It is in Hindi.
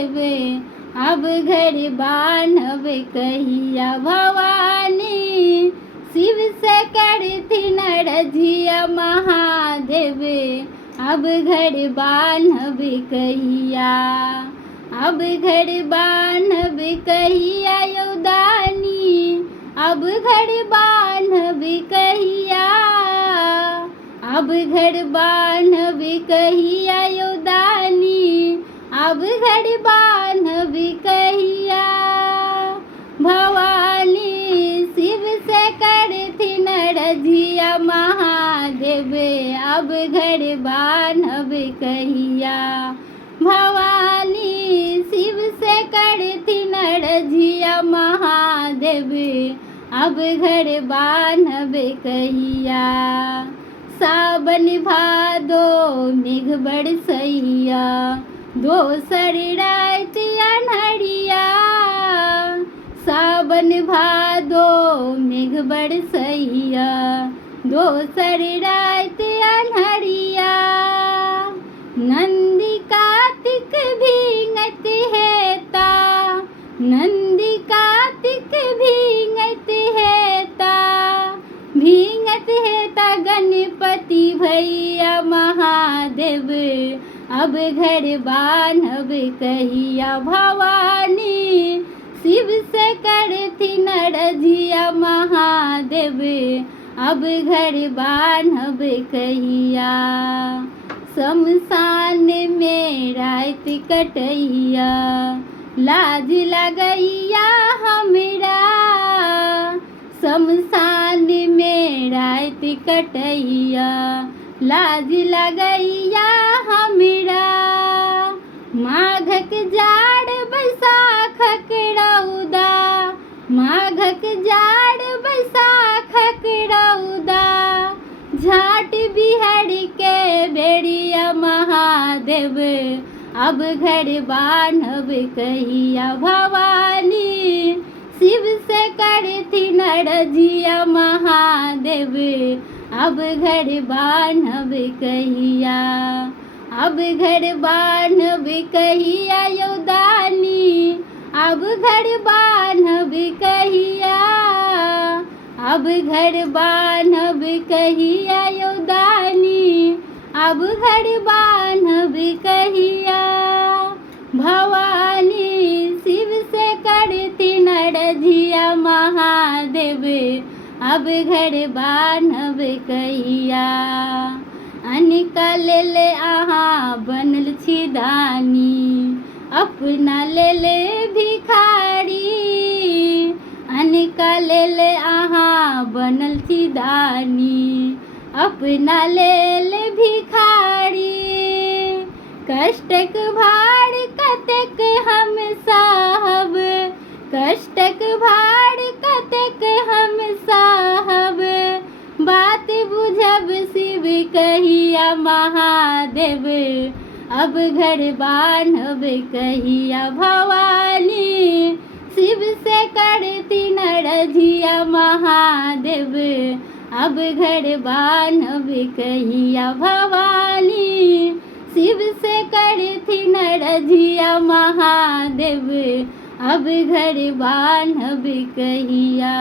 महादेव अब घर बान्हब कहिया भवानी। शिव से करती नरजिया महादेव अब घर बान्हब कहिया। अब घर बान्हब कहिया यौदानी अब घर बान्हब कहिया। अब घर बान्हब कहिया यौदानी अब घर बान्हब कहिया। भवानी शिव से करती नरजिया महादेव अब घर बान्हब कहिया। भवानी शिव से करती नरजिया महादेव अब घर बान्हब कहिया। सावन भादो मेघ बरसैया दोसर रात अन्हरिया। सावन भादो मेघ बरसैया दोसर रात अन्हरिया। नंदी कार्तिक भींगत हेता नंदी कार्तिक भींगत हेता। भींगत हेता गणपति भैया महादेव अब घर बान्हब कहिया। भवानी शिव से करती नरजिया महादेव अब घर बान्हब कहिया। शमशान में रात कटैया लाज लगैया हमरा। शमशान में रात कटैया लाज लगैया हमरा। माघक जाड़ बैसाखक रौदा माघक जाड़ बैसाखक रौदा। झाट बिहर के बेरिया महादेव अब घर बान्हब कहिया। भवानी शिव से करती नरजिया महादेव अब घर बान्हब कहिया। अब घर बान्हब कहिया यौदानी अब घर बान्हब कहिया। अब घर बान्हब कहिया यौदानी अब घर बान्हब कहिया। भवानी शिव से करती नरजिया महादेव अब घर बान्हब कहिया। अनिका लेल अहाँ बनल छी दानी अपना लेल भिखारी। अनिका लेल अहाँ बनल छी दानी अपना लेल भिखारी। कष्टक भार कतेक हम साहब कष्टक भार कतेक हम साहब। बात बुझब शिव कहिया महादेव अब घर बान्हब कहिया। भवानी शिव से करती नरजिया महादेव अब घर बान्हब कहिया। भवानी शिव से करती नरजिया महादेव अब घर बान्हब कहिया।